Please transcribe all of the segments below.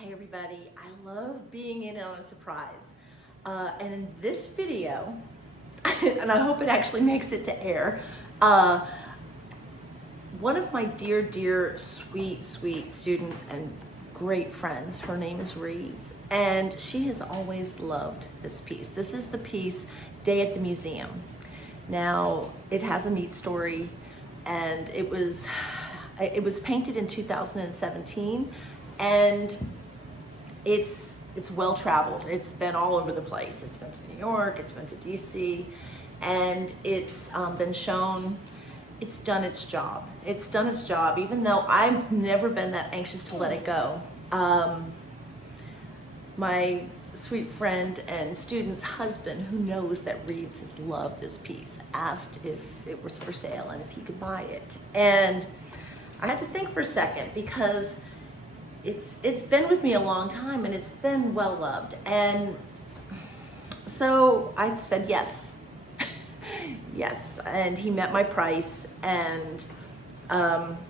Hey everybody, I love being in on a surprise. And in this video, and I hope it actually makes it to air, one of my dear, sweet students and great friends, her name is Rives, and she has always loved this piece. This is the piece, Day at the Museum. Now, it has a neat story, and it was painted in 2017, and it's well traveled. It's been all over the place. It's been to New York, it's been to DC, and it's been shown. It's done its job. It's done its job, even though I've never been that anxious to let it go. My sweet friend and student's husband, who knows that Rives has loved this piece, asked if it was for sale and if he could buy it. And I had to think for a second, because it's been with me a long time and it's been well loved. And so I said yes. Yes, and he met my price, and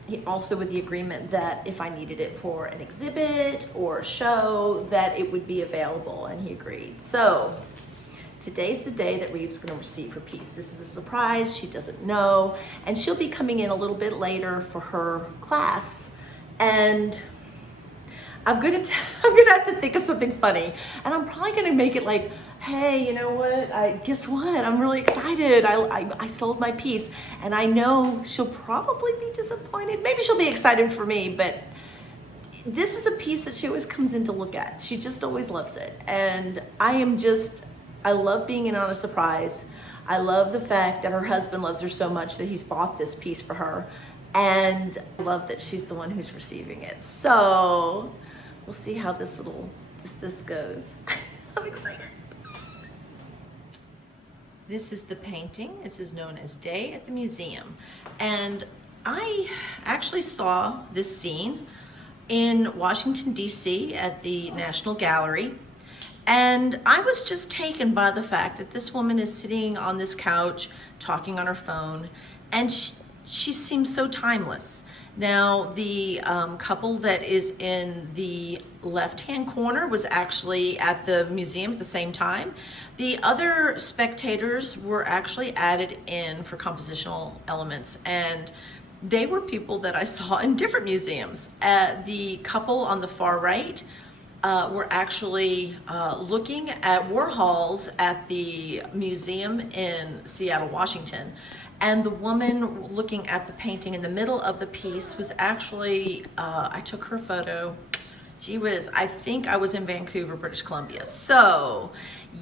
he also with the agreement that if I needed it for an exhibit or a show, that it would be available, and he agreed. So today's the day that Rives is going to receive her piece. This is a surprise. She doesn't know, and she'll be coming in a little bit later for her class, and I'm gonna have to think of something funny, and I'm probably gonna make it like, hey, you know what? Guess what? I'm really excited. I sold my piece, and I know she'll probably be disappointed. Maybe she'll be excited for me, but this is a piece that she always comes in to look at. She just always loves it, and I love being in on a surprise. I love the fact that her husband loves her so much that he's bought this piece for her, and I love that she's the one who's receiving it. So we'll see how this goes. I'm excited. This is the painting. This is known as Day at the Museum. And I actually saw this scene in Washington, DC at the National Gallery. And I was just taken by the fact that this woman is sitting on this couch talking on her phone, and she seems so timeless. Now, the couple that is in the left-hand corner was actually at the museum at the same time. The other spectators were actually added in for compositional elements, and they were people that I saw in different museums. The couple on the far right were actually looking at Warhols at the museum in Seattle, Washington. And the woman looking at the painting in the middle of the piece was actually, I took her photo. Gee whiz, I think I was in Vancouver, British Columbia. So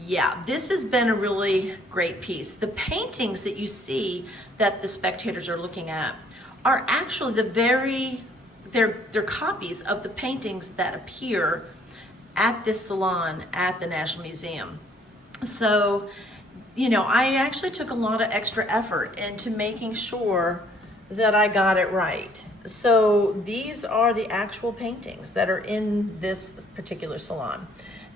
yeah, this has been a really great piece. The paintings that you see that the spectators are looking at are actually they're copies of the paintings that appear at this salon at the National Museum. So, you know, I actually took a lot of extra effort into making sure that I got it right. So these are the actual paintings that are in this particular salon.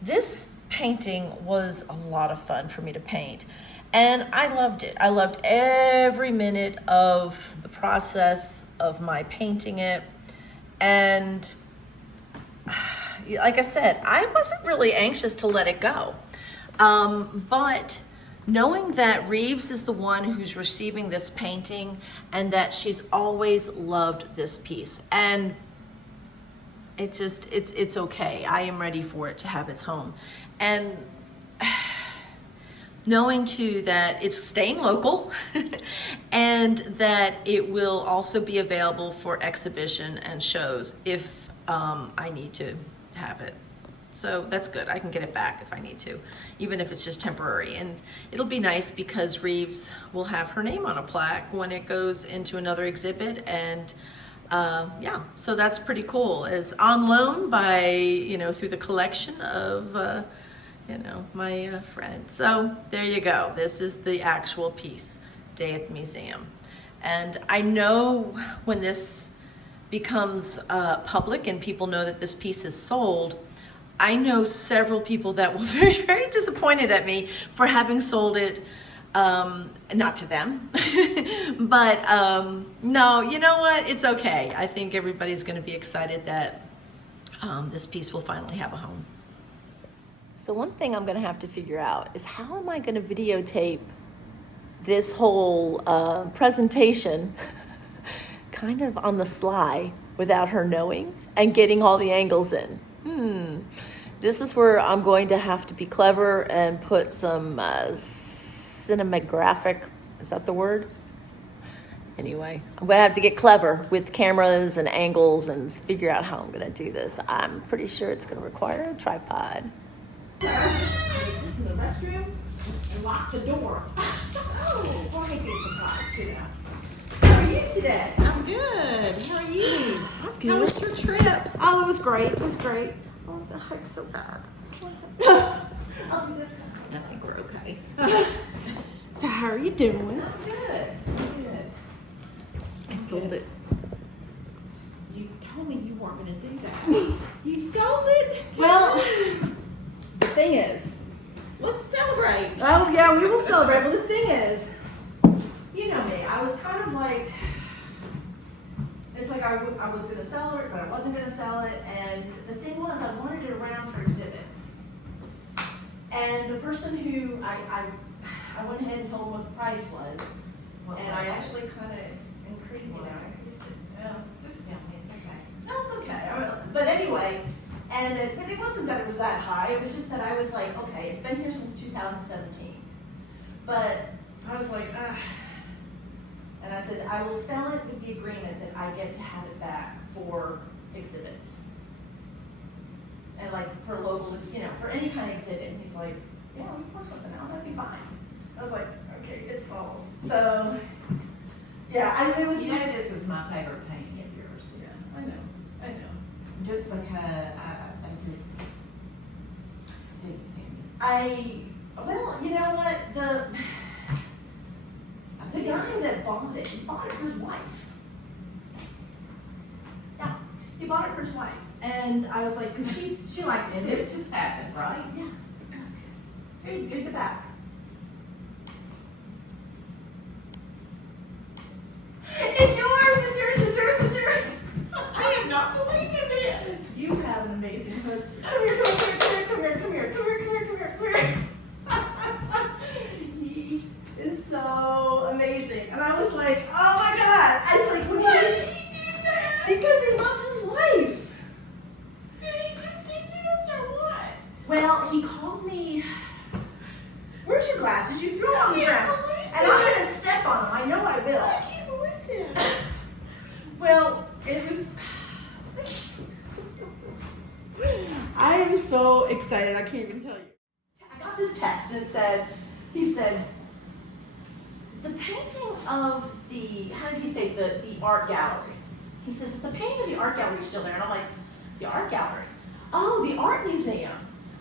This painting was a lot of fun for me to paint, and I loved it. I loved every minute of the process of my painting it. And like I said, I wasn't really anxious to let it go. But knowing that Rives is the one who's receiving this painting, and that she's always loved this piece, and it's okay. I am ready for it to have its home. And knowing too that it's staying local and that it will also be available for exhibition and shows if I need to have it. So that's good. I can get it back if I need to, even if it's just temporary. And it'll be nice because Rives will have her name on a plaque when it goes into another exhibit. And yeah, so that's pretty cool. It's on loan by, you know, through the collection of, you know, my friend. So there you go. This is the actual piece, Day at the Museum. And I know when this becomes public and people know that this piece is sold, I know several people that will be very disappointed at me for having sold it, not to them, but no, you know what? It's okay. I think everybody's going to be excited that this piece will finally have a home. So one thing I'm going to have to figure out is how am I going to videotape this whole presentation kind of on the sly without her knowing and getting all the angles in. This is where I'm going to have to be clever and put some cinematographic, is that the word? Anyway, I'm going to have to get clever with cameras and angles and figure out how I'm going to do this. I'm pretty sure it's going to require a tripod. Just in the restroom and lock the door. Oh, boy, I get surprised too now. How are you today? I'm good. How are you? I'm good. How was your trip? Oh, it was great. It was great. Oh, the hike's so bad. I'll do this. I think we're okay. So how are you doing? I'm good. Good. I sold it. You told me you weren't going to do that. You sold it? Well, The thing is, let's celebrate. oh yeah, we will celebrate. But the thing is, You know me. I was kind of like, it's like I was going to sell it, but I wasn't going to sell it. And the thing was, I wanted it around for exhibit. And the person who I went ahead and told him what the price was, and I actually kind of increased it. just tell me, it's okay. No, it's okay. But anyway, and it wasn't that it was that high. It was just that I was like, okay, it's been here since 2017. But I was like, and I said, I will sell it with the agreement that I get to have it back for exhibits. And like for local, for any kind of exhibit. And he's like, yeah, we can work something out. That'd be fine. I was like, okay, it's sold. So, yeah, it was. You know, this is my favorite painting of yours. Yeah, I know. Just because I just speaks to me. Well, you know what? The guy that bought it, he bought it for his wife. Yeah, he bought it for his wife. And I was like, because she liked it And too. this just happened, right? Yeah. Here, you get the back. It's yours, it's yours, it's yours, it's yours. I am not believing this. You have an amazing husband. Come here, come here, come here, come here, come here, come here, come here, come here. He is so amazing. And I was like, oh my God. I was like, Why did he do that? because he loves his wife. Did he just do this or what? Well, he called me. Where's your glasses? You threw them on the I can't ground. believe And I'm going to step on them. I know I will. I can't believe this. Well, it was. I am so excited. I can't even tell you. I got this text and he said, the painting of how did he say, the art gallery. He says, the painting of the art gallery is still there. And I'm like, the art gallery? Oh, the art museum.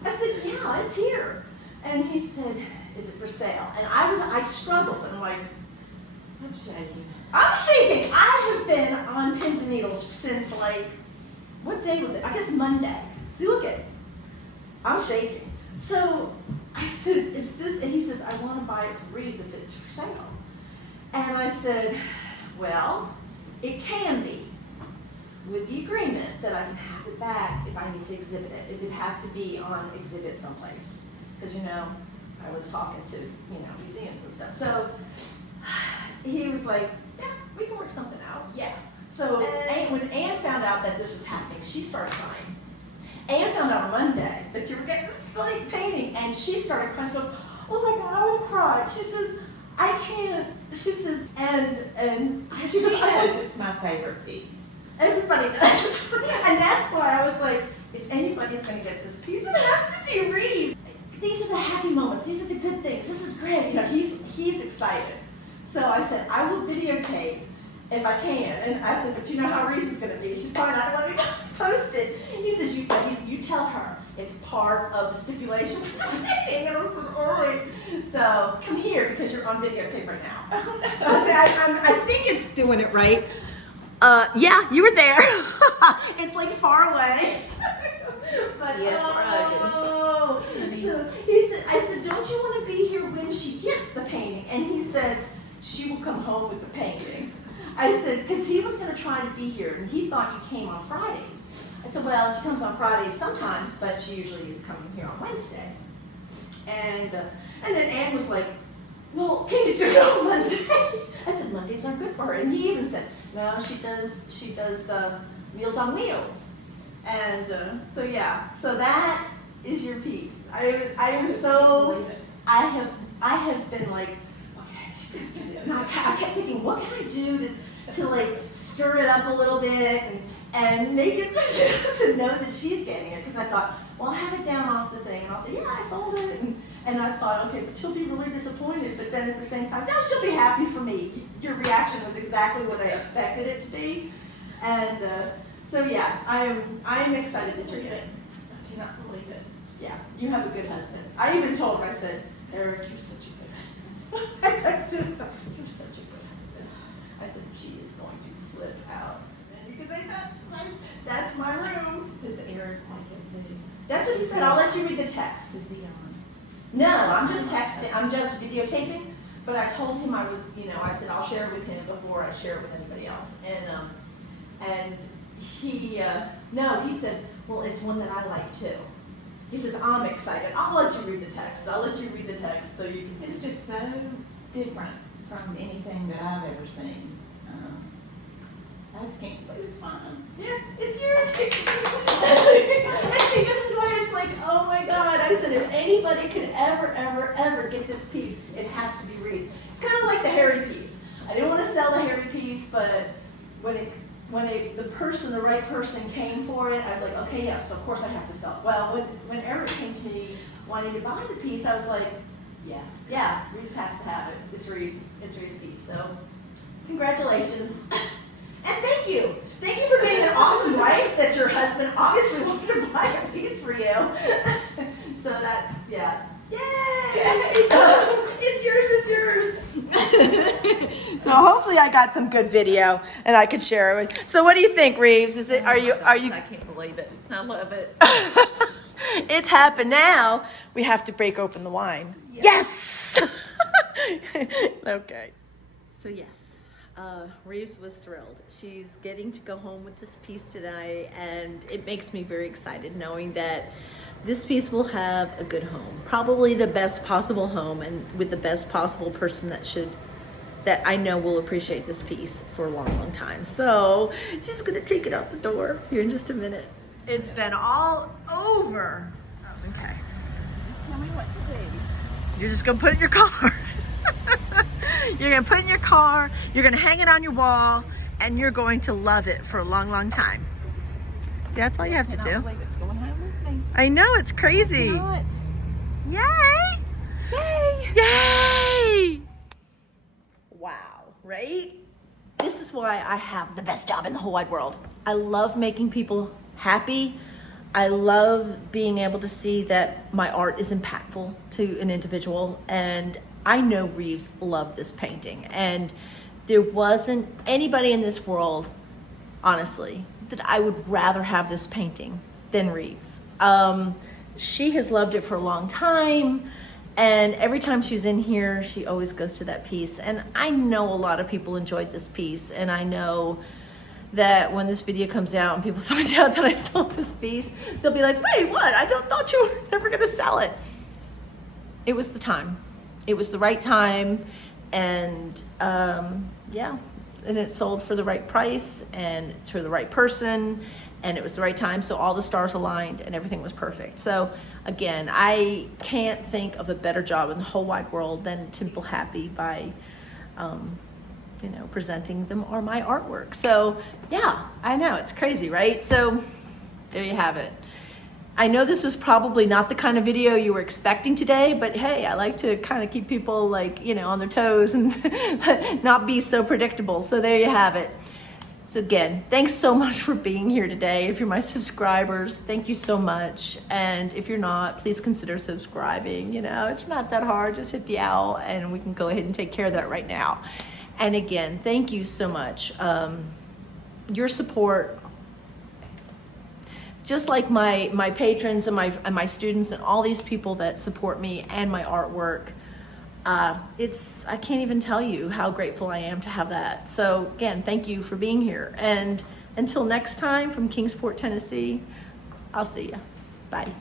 I said, yeah, it's here. And he said, is it for sale? And I struggled. And I'm like, I'm shaking. I'm shaking. I have been on pins and needles since what day was it? I guess Monday. See, look at it. I'm shaking. So I said, is this, and he says, I want to buy it for Rives if it's for sale. And I said, well, it can be with the agreement that I can have it back if I need to exhibit it, if it has to be on exhibit someplace. Because, I was talking to, museums and stuff. So he was like, yeah, we can work something out. Yeah. So when Anne found out that this was happening, she started crying. Anne found out on Monday that you were getting this great painting, and she started crying. She goes, oh my God, I want to cry. She says, I can't. She says, and she She goes, knows it's my favorite piece. everybody does. And that's why I was like, if anybody's going to get this piece, it has to be Rives. These are the happy moments. These are the good things. This is great. He's excited. So I said, I will videotape if I can. And I said, but you know how Rives is going to be. She's probably not going to let me post it. He says, you tell her it's part of the stipulation for the meeting. And I was like, all right. So come here because you're on videotape right now. I think it's doing it right. Yeah, you were there. It's like far away. But, Yes, we're hugging. So he said, I said, don't you want to be here when she gets the painting? And he said, she will come home with the painting. I said, because he was going to try to be here, and he thought you came on Fridays. I said, well, she comes on Fridays sometimes, but she usually is coming here on Wednesday. And then Ann was like, well, can you do it on Monday? I said, Mondays aren't good for her. And he even said, no, she does the Meals on Wheels. And so that is your piece. I have been like, okay, she's gonna get it. And I kept thinking, what can I do to like stir it up a little bit and make it so she doesn't know that she's getting it? Because I thought, well, I'll have it down off the thing, and I'll say, yeah, I sold it. And I thought, okay, but she'll be really disappointed. But then at the same time, no, she'll be happy for me. Your reaction was exactly what I expected it to be. And so yeah, I am excited that you're getting it. I cannot believe it. Yeah, you have a good husband. I even told him, I said, Eric, you're such a good husband. I texted him, so, you're such a good husband. I said, she is going to flip out. Because that's my room. Does Eric like it too? That's what he said. I'll let you read the text. Is he on? No, I'm just texting. I'm just videotaping. But I told him I would, I said I'll share it with him before I share it with anybody else. And he said, well, it's one that I like too. He says, I'm excited. I'll let you read the text. I'll let you read the text so you can see. It's just so different from anything that I've ever seen. I just can't believe it's fine. Yeah, it's yours. And see, this is why it's like, oh my God. I said, if anybody could ever get this piece, it has to be Rives. It's kind of like the Harry piece. I didn't want to sell the Harry piece, but when the right person came for it, I was like, okay, yeah, so of course I have to sell it. Well, when Eric came to me wanting to buy the piece, I was like, yeah, Rives has to have it. It's Rives' piece. So, congratulations. And thank you. Thank you for being an awesome wife that your husband obviously wanted to buy a piece for you. So that's, yeah. Yay! It's yours. So hopefully I got some good video and I could share it. So what do you think, Rives? Are you? I can't believe it. I love it. It's happened now. We have to break open the wine. Yes! Okay. So yes, Rives was thrilled. She's getting to go home with this piece today, and it makes me very excited knowing that this piece will have a good home, probably the best possible home, and with the best possible person that I know will appreciate this piece for a long time. So she's gonna take it out the door here in just a minute. It's been all over. Oh, okay. Just tell me what to do. You're just gonna put it in your car. You're gonna put it in your car, you're gonna hang it on your wall, and you're going to love it for a long time. See, that's all you have to I cannot do. believe it's going home with me. I know, it's crazy. Not. Yay! Yay! Yay! Wow, right? This is why I have the best job in the whole wide world. I love making people happy. I love being able to see that my art is impactful to an individual, and I know Rives loved this painting, and there wasn't anybody in this world, honestly, that I would rather have this painting than Rives. She has loved it for a long time, and every time she's in here, she always goes to that piece. And I know a lot of people enjoyed this piece, and I know that when this video comes out and people find out that I sold this piece, they'll be like, wait, what? I thought you were never gonna sell it. It was the time. It was the right time, and yeah, and it sold for the right price and to the right person, and it was the right time, so all the stars aligned and everything was perfect. So again, I can't think of a better job in the whole wide world than to make people happy by presenting them or my artwork. So yeah, I know, it's crazy, right? So there you have it. I know this was probably not the kind of video you were expecting today, but hey, I like to kind of keep people on their toes and not be so predictable. So there you have it. So again, thanks so much for being here today. If you're my subscribers, thank you so much. And if you're not, please consider subscribing. It's not that hard. Just hit the owl and we can go ahead and take care of that right now. And again, thank you so much. Your support, just like my patrons and my students and all these people that support me and my artwork, I can't even tell you how grateful I am to have that. So again, thank you for being here. And Until next time, from Kingsport, Tennessee, I'll see you. Bye.